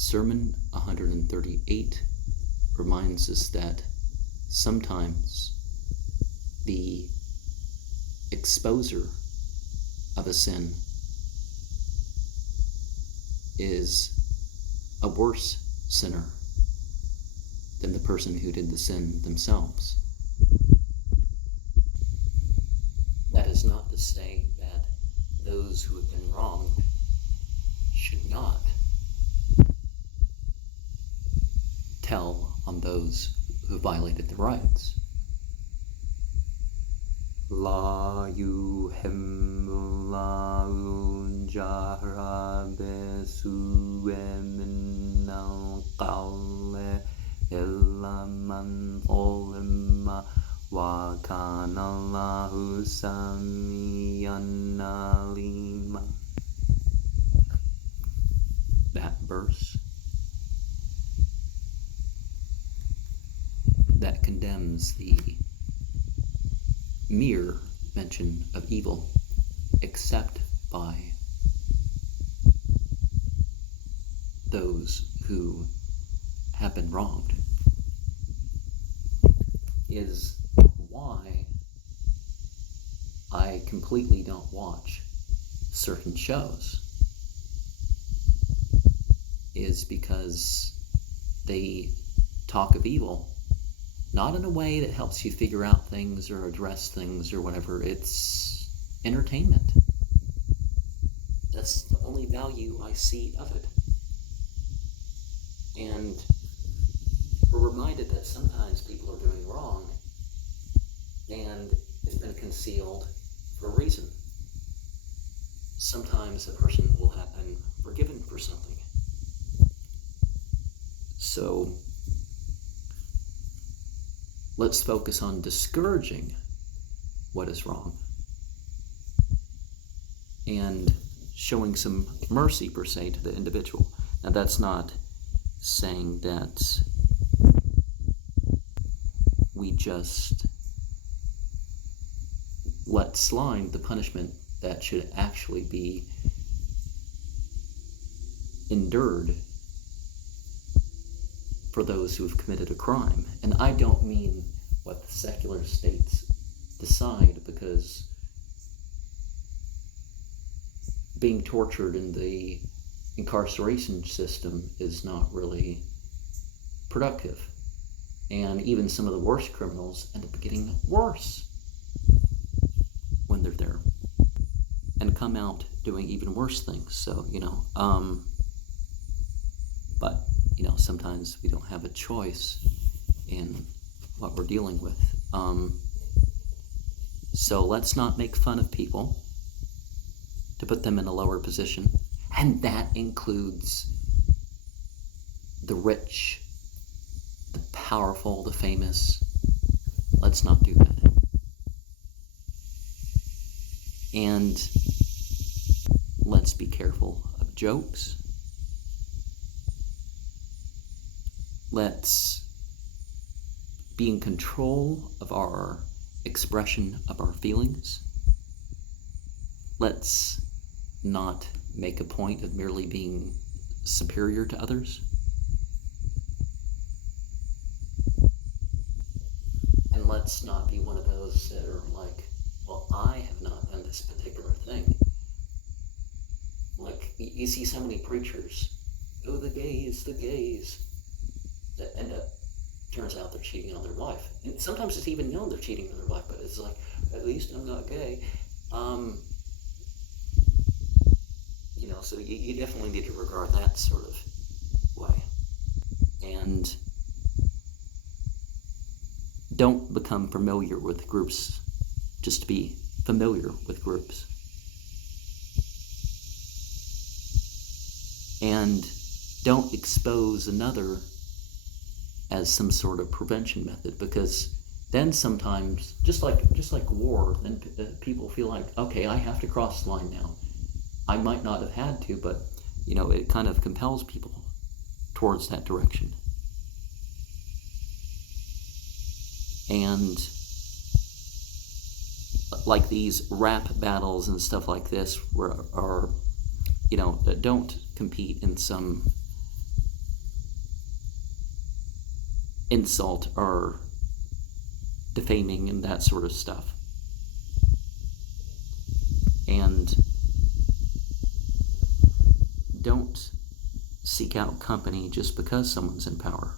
Sermon 138 reminds us that sometimes the exposer of a sin is a worse sinner than the person who did the sin themselves. That is not to say that those who have been wronged should not tell on those who violated the rights. La yuhimmullahu jahra bisu'in minal qawli illa man zulima wa kana Allahu samiyan alima. That verse that condemns the mere mention of evil except by those who have been wronged is why I completely don't watch certain shows, is because they talk of evil not in a way that helps you figure out things or address things or whatever. It's entertainment. That's the only value I see of it. And we're reminded that sometimes people are doing wrong and it's been concealed for a reason. Sometimes a person will have been forgiven for something. So let's focus on discouraging what is wrong and showing some mercy, per se, to the individual. Now, that's not saying that we just let slide the punishment that should actually be endured for those who have committed a crime. And I don't mean what the secular states decide, because being tortured in the incarceration system is not really productive. And even some of the worst criminals end up getting worse when they're there and come out doing even worse things. So, but sometimes we don't have a choice in what we're dealing with. So let's not make fun of people to put them in a lower position. And that includes the rich, the powerful, the famous. Let's not do that. And let's be careful of jokes. Let's be in control of our expression of our feelings. Let's not make a point of merely being superior to others. And let's not be one of those that are like, well, I have not done this particular thing. Like, you see so many preachers, oh, the gays, that end up, turns out they're cheating on their wife. And sometimes it's even known they're cheating on their wife, but it's like, at least I'm not gay. So you definitely need to regard that sort of way. And don't become familiar with groups just to be familiar with groups. And don't expose another as some sort of prevention method, because then sometimes, just like war, then people feel like, okay, I have to cross the line now. I might not have had to, but it kind of compels people towards that direction. And like these rap battles and stuff like this, don't compete in some insult or defaming and that sort of stuff. And don't seek out company just because someone's in power.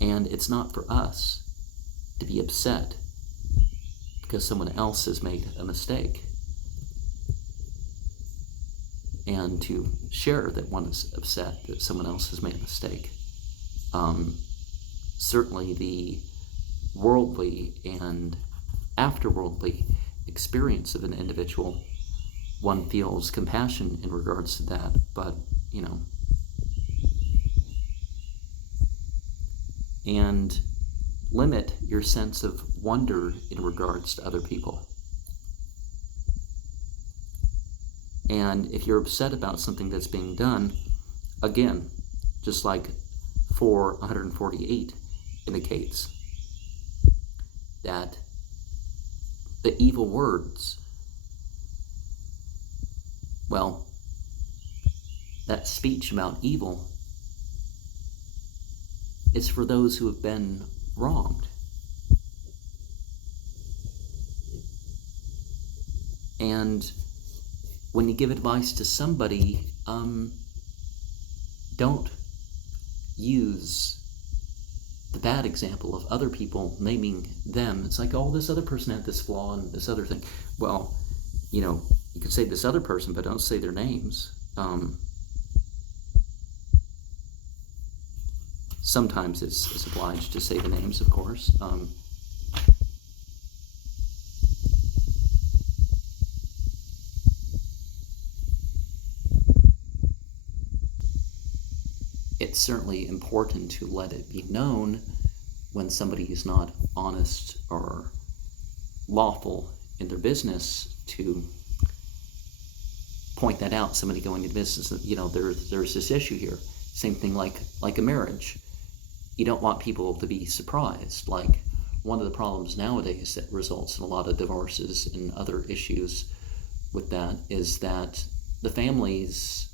And it's not for us to be upset because someone else has made a mistake, and to share that one is upset that someone else has made a mistake. Certainly the worldly and afterworldly experience of an individual, one feels compassion in regards to that, but, and limit your sense of wonder in regards to other people. And if you're upset about something that's being done, again, just like 4:148 indicates, that the evil words, well, that speech about evil is for those who have been wronged. And when you give advice to somebody, don't use the bad example of other people, naming them. It's like, oh, this other person had this flaw and this other thing. Well, you could say this other person, but don't say their names. Sometimes it's obliged to say the names, of course. It's certainly important to let it be known when somebody is not honest or lawful in their business, to point that out. Somebody going into business, there's this issue here. Same thing like a marriage. You don't want people to be surprised. Like, one of the problems nowadays that results in a lot of divorces and other issues with that is that the families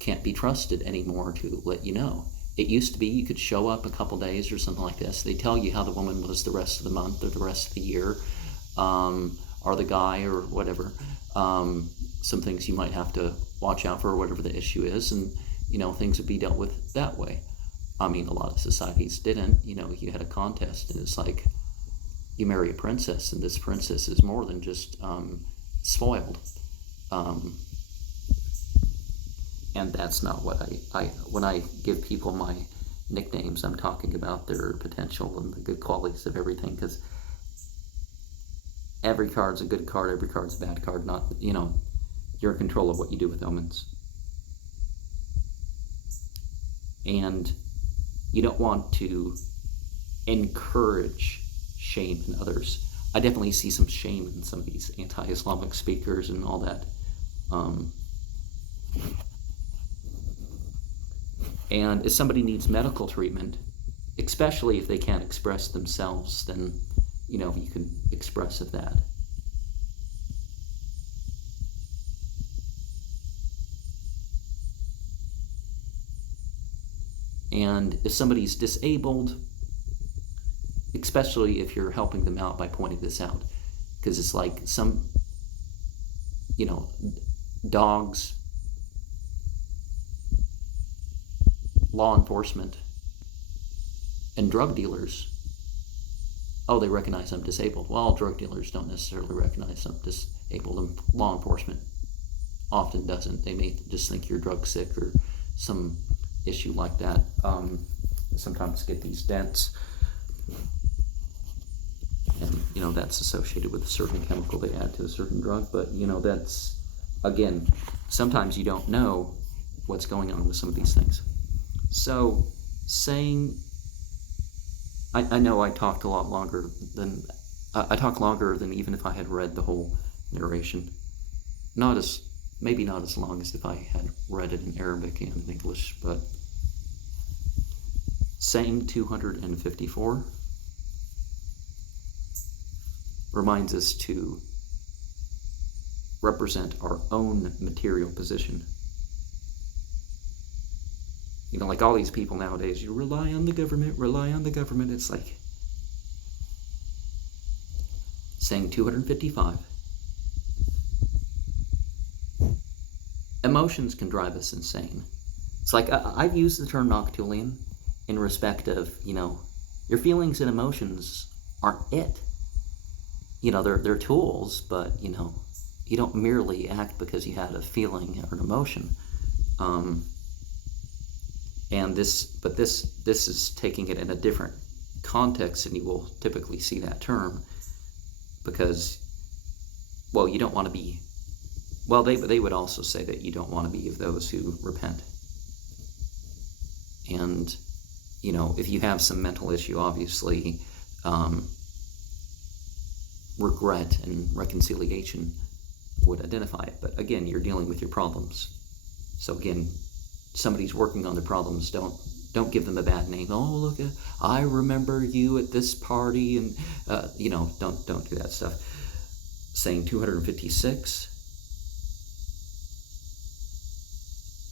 can't be trusted anymore to let you know. It used to be you could show up a couple days or something like this. They tell you how the woman was the rest of the month or the rest of the year, or the guy or whatever. Some things you might have to watch out for, or whatever the issue is, and things would be dealt with that way. I mean, a lot of societies didn't. You had a contest, and it's like you marry a princess, and this princess is more than just spoiled. And that's not what I when I give people my nicknames, I'm talking about their potential and the good qualities of everything, because every card's a good card, every card's a bad card. Not, you're in control of what you do with omens. And you don't want to encourage shame in others. I definitely see some shame in some of these anti-Islamic speakers and all that. And if somebody needs medical treatment, especially if they can't express themselves, then, you can express of that. And if somebody's disabled, especially if you're helping them out by pointing this out, because it's like some, dogs, law enforcement, and drug dealers, they recognize I'm disabled. Well, drug dealers don't necessarily recognize I'm disabled, and law enforcement often doesn't. They may just think you're drug sick or some issue like that. Sometimes get these dents, and that's associated with a certain chemical they add to a certain drug. But that's, again, sometimes you don't know what's going on with some of these things. So saying, I know I talked a lot longer than I talk longer than even if I had read the whole narration. Maybe not as long as if I had read it in Arabic and in English, but saying 254 reminds us to represent our own material position. You know, like all these people nowadays, you rely on the government, rely on the government. It's like saying 255. Emotions can drive us insane. It's like I've used the term noctulian in respect of, you know, your feelings and emotions aren't it. You know, they're tools, but, you know, you don't merely act because you had a feeling or an emotion. And this is taking it in a different context than you will typically see that term, because, well, you don't want to be, well, they would also say that you don't want to be of those who repent. And, you know, if you have some mental issue, obviously, regret and reconciliation would identify it. But again, you're dealing with your problems. So again, somebody's working on their problems, don't give them a bad name. Oh, look, I remember you at this party, and you know, don't do that stuff. Saying 256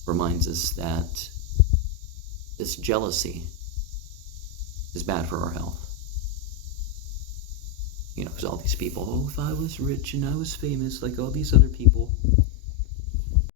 reminds us that this jealousy is bad for our health. You know, because all these people, oh, if I was rich and I was famous like all these other people,